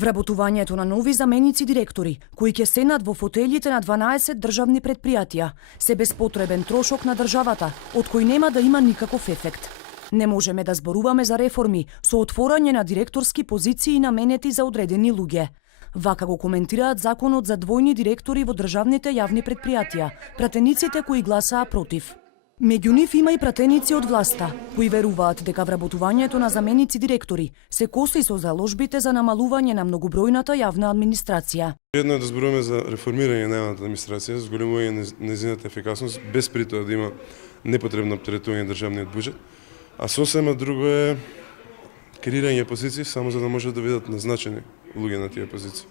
Вработувањето на нови заменици директори, кои ќе седнат во фотелите на 12 државни предпријатија, се безпотребен трошок на државата, од кој нема да има никаков ефект. Не можеме да зборуваме за реформи со отворање на директорски позиции наменети за одредени луѓе. Вака го коментираат законот за двојни директори во државните јавни предпријатија, пратениците кои гласаа против. Меѓу нив има и пратеници од власта, кои веруваат дека вработувањето на заменици директори се коси со заложбите за намалување на многобројната јавна администрација. Едно е да зборуваме за реформирање на јавната администрација, зголемување на нејзината ефикасност, без при тоа да има непотребно оптеретување на државниот буџет, а сосема друго е креирање позиции само за да можат да бидат назначени луѓе на тие позиции.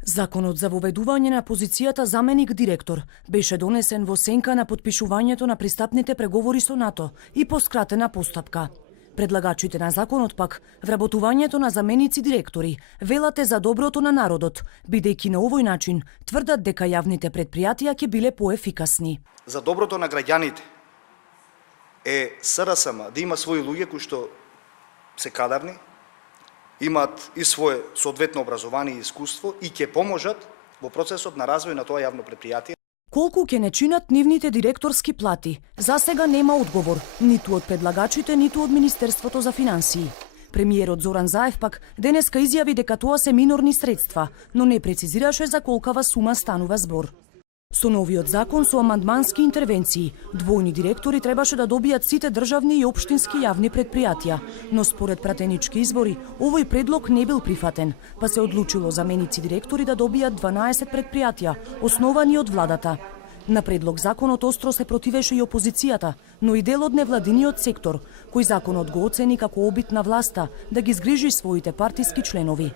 Законот за воведување на позицијата заменик директор беше донесен во сенка на потпишувањето на пристапните преговори со НАТО и по скратена постапка. Предлагачите на законот пак, вработувањето на заменици директори велат е за доброто на народот, бидејќи на овој начин тврдат дека јавните предпријатија ќе биле поефикасни. За доброто на граѓаните е СРСМ да има своји луѓе кои што се кадарни, имаат и свое соодветно образование и искуство и ќе поможат во процесот на развој на тоа јавно предпријатие. Колку ќе не чинат нивните директорски плати? За сега нема одговор, ниту од предлагачите, ниту од Министерството за финансии. Премиерот Зоран Заев пак денеска изјави дека тоа се минорни средства, но не прецизираше за колкава сума станува збор. Со новиот закон со амандмански интервенции, двојни директори требаше да добијат сите државни и општински јавни предпријатија, но според пратенички избори, овој предлог не бил прифатен, па се одлучило заменици директори да добијат 12 предпријатија, основани од владата. На предлог законот остро се противеше и опозицијата, но и дел од невладиниот сектор, кој законот го оцени како обид на власта да ги згрижи своите партиски членови.